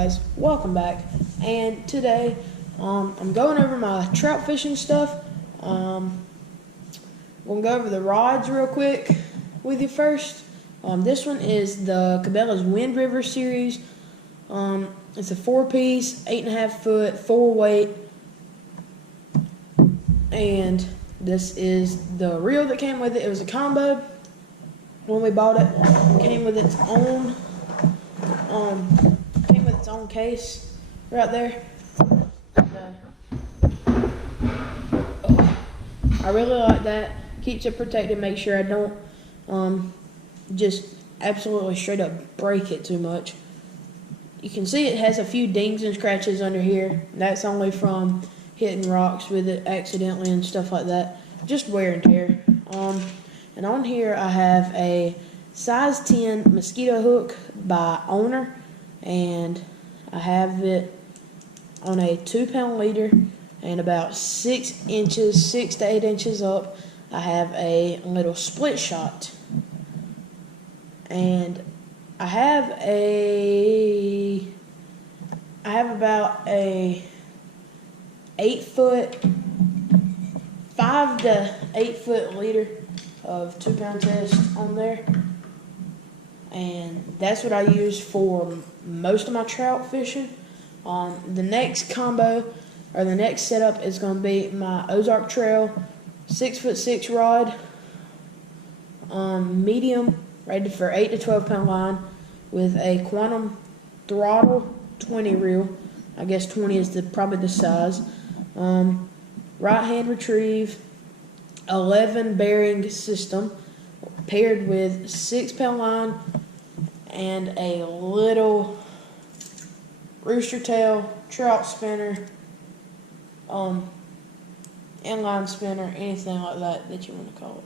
guys, welcome back. And today, I'm going over my trout fishing stuff. We'll go over the rods real quick with you first. This one is the Cabela's Wind River series. It's a 4-piece, 8.5 foot, 4-weight. And this is the reel that came with it. It was a combo. When we bought it, it came with its own case right there. I really like that. Keeps it protected. Make sure I don't just absolutely straight up break it too much. You can see it has a few dings and scratches under here. That's only from hitting rocks with it accidentally and stuff like that. Just wear and tear. And on here I have a size 10 mosquito hook by Owner, and I have it on a 2-pound leader and about 6 to 8 inches up. I have a little split shot, and I have about a 5 to 8 foot leader of 2-pound test on there, and that's what I use for most of my trout fishing. The next combo, or the next setup, is going to be my Ozark Trail 6'6" rod, medium, rated for 8 to 12 pound line, with a Quantum Throttle 20 reel. I guess 20 is probably the size. Right hand retrieve, 11 bearing system, paired with 6-pound line and a little rooster tail trout spinner, inline spinner, anything like that you want to call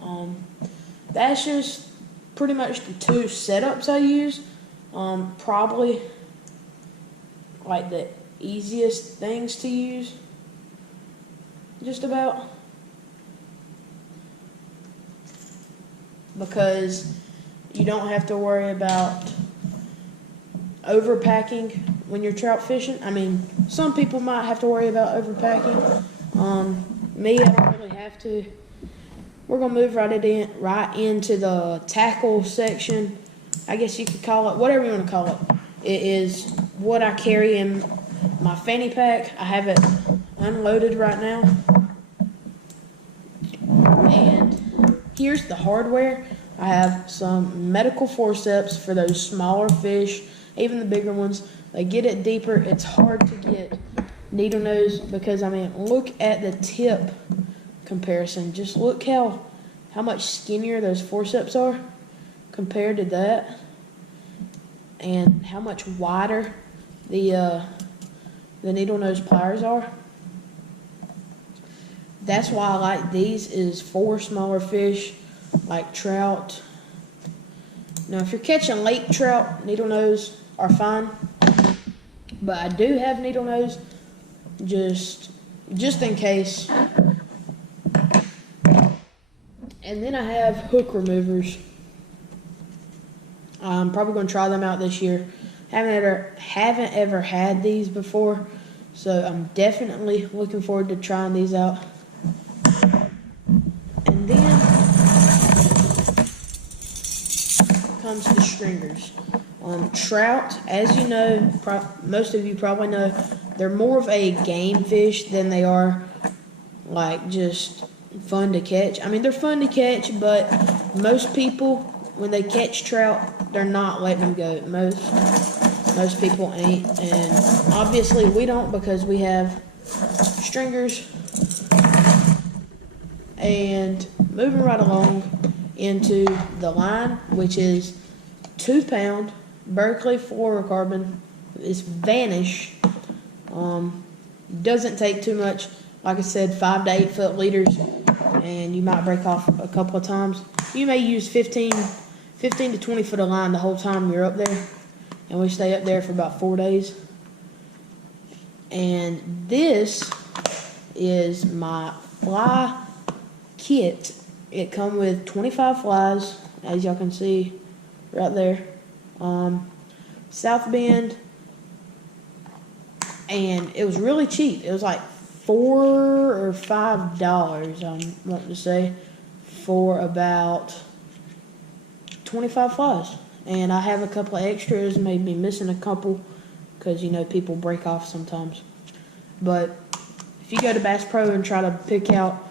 it. That's just pretty much the 2 setups I use. Probably like the easiest things to use, just about, because you don't have to worry about overpacking when you're trout fishing. I mean, some people might have to worry about overpacking. Me, I don't really have to. We're gonna move right into the tackle section. I guess you could call it whatever you want to call it. It is what I carry in my fanny pack. I have it unloaded right now. And here's the hardware. I have some medical forceps for those smaller fish, even the bigger ones. They get it deeper. It's hard to get needle nose because, I mean, look at the tip comparison. Just look how much skinnier those forceps are compared to that, and how much wider the needle nose pliers are. That's why I like these, is for smaller fish like trout. Now, if you're catching lake trout, needle nose are fine, but I do have needle nose just in case. And then I have hook removers. I'm probably going to try them out this year. Haven't ever had these before, so I'm definitely looking forward to trying these out. And then comes the stringers. Trout, as you know, most of you probably know, they're more of a game fish than they are like just fun to catch. I mean, they're fun to catch, but most people, when they catch trout, they're not letting them go. Most people ain't, and obviously we don't, because we have stringers. And moving right along into the line, which is 2-pound Berkeley fluorocarbon. It's Vanish. Doesn't take too much. Like I said, 5 to 8 foot leaders, and you might break off a couple of times. You may use 15 to 20 foot of line the whole time you're up there, and we stay up there for about 4 days. And this is my fly kit. It comes with 25 flies, as y'all can see right there. South Bend, and it was really cheap. It was like $4 or $5, I'm wanting to say, for about 25 flies. And I have a couple of extras, maybe missing a couple, because, you know, people break off sometimes. But if you go to Bass Pro and try to pick out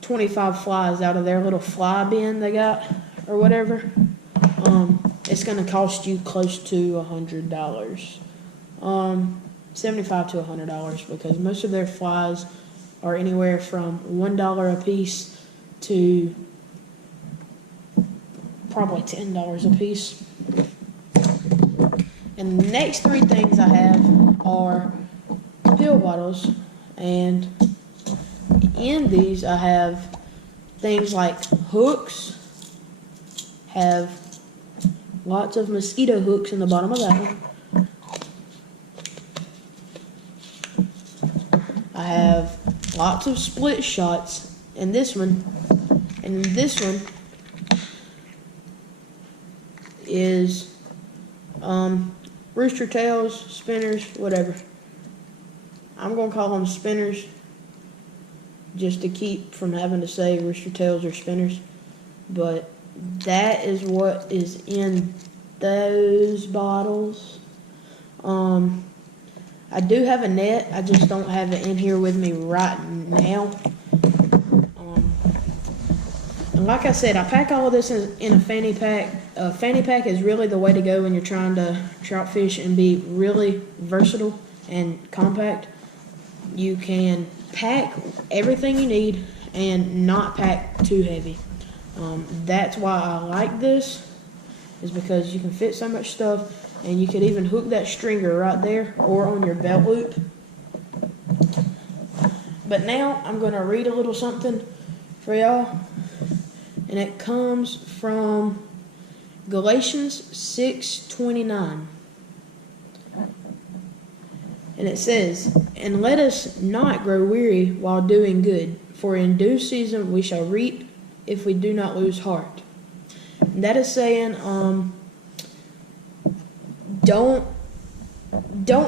25 flies out of their little fly bin they got, or whatever, it's going to cost you close to $100. $75 to $100, because most of their flies are anywhere from $1 a piece to probably $10 a piece. And the next three things I have are pill bottles, and in these I have things like hooks, have lots of mosquito hooks in the bottom of that one. I have lots of split shots in this one, and this one is rooster tails, spinners, whatever. I'm going to call them spinners just to keep from having to say rooster tails or spinners, but that is what is in those bottles. I do have a net, I just don't have it in here with me right now. And like I said, I pack all of this in a fanny pack. A fanny pack is really the way to go when you're trying to trout fish and be really versatile and compact. You can pack everything you need and not pack too heavy. That's why I like this, is because you can fit so much stuff. And you could even hook that stringer right there or on your belt loop. But now I'm going to read a little something for y'all. And it comes from Galatians 6:29. And it says, "And let us not grow weary while doing good, for in due season we shall reap if we do not lose heart." And that is saying, Don't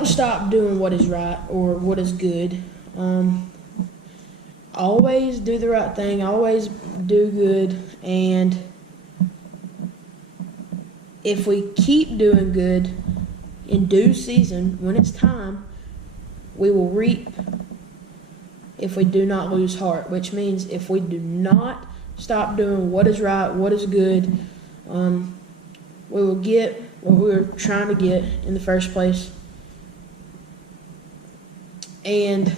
stop doing what is right or what is good. Always do the right thing. Always do good. And if we keep doing good in due season, when it's time, we will reap if we do not lose heart. Which means if we do not stop doing what is right, what is good, we will get what we were trying to get in the first place. And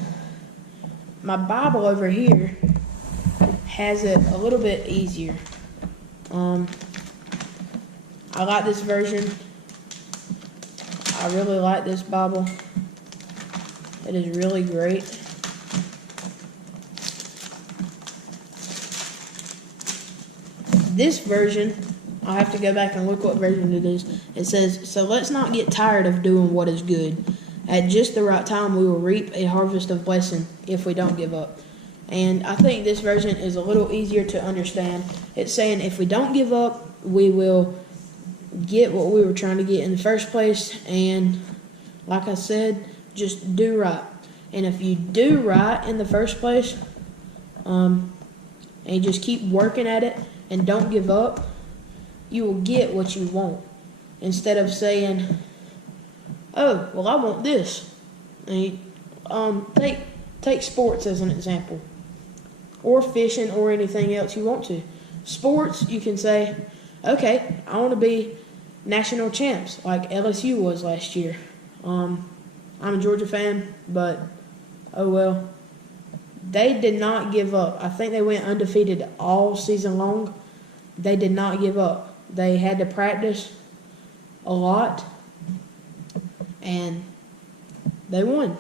my Bible over here has it a little bit easier. I like this version. I really like this Bible. It is really great. This version, I'll have to go back and look what version it is. It says, "So let's not get tired of doing what is good. At just the right time, we will reap a harvest of blessing if we don't give up." And I think this version is a little easier to understand. It's saying if we don't give up, we will get what we were trying to get in the first place. And like I said, just do right. And if you do right in the first place, and you just keep working at it and don't give up, you will get what you want. Instead of saying, "Oh, well, I want this." And take sports as an example, or fishing, or anything else you want to. Sports, you can say, "Okay, I want to be national champs like LSU was last year." I'm a Georgia fan, but oh well. They did not give up. I think they went undefeated all season long. They did not give up. They had to practice a lot, and they won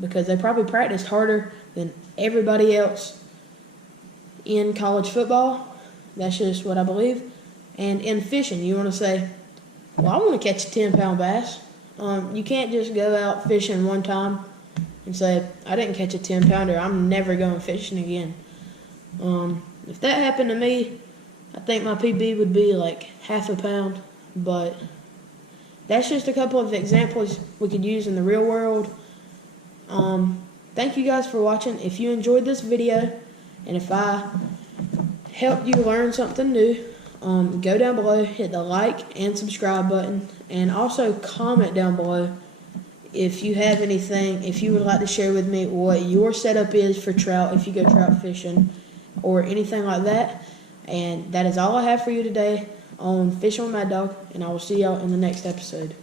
because they probably practiced harder than everybody else in college football. That's just what I believe. And in fishing, you want to say, "Well, I want to catch a 10-pound bass." You can't just go out fishing one time and say, "I didn't catch a 10-pounder. I'm never going fishing again." If that happened to me, I think my PB would be like half a pound, but that's just a couple of examples we could use in the real world. Thank you guys for watching. If you enjoyed this video, and if I helped you learn something new, go down below, hit the like and subscribe button, and also comment down below if you have anything, if you would like to share with me what your setup is for trout, if you go trout fishing, or anything like that. And that is all I have for you today on Fishing with Mad Dog, and I will see y'all in the next episode.